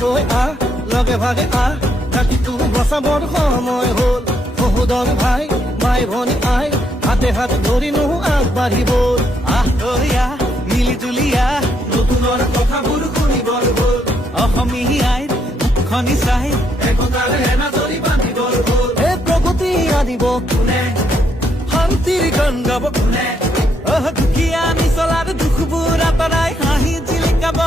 তই আহ লগে ভাগে আহ জাতিটো বচাবৰ সময় হ'ল সহোদৰ ভাই মাই ভনী আই হাতে হাত ধৰিনো আগবাঢ়িব আহ তই আহ মিলি তুলি আহ নতুনৰ কথাবোৰ শুনিবৰ হ'ল অসমীয়াই মুখনি চাই একতাৰ এনাজৰি বান্ধিবৰ হ'ল হে প্ৰগতি আনিব কোনে শান্তিৰ গান গাব কোনে দুখীয়া নিচলাৰ দুখবোৰ আঁতৰাই হাঁহি জিলিকাব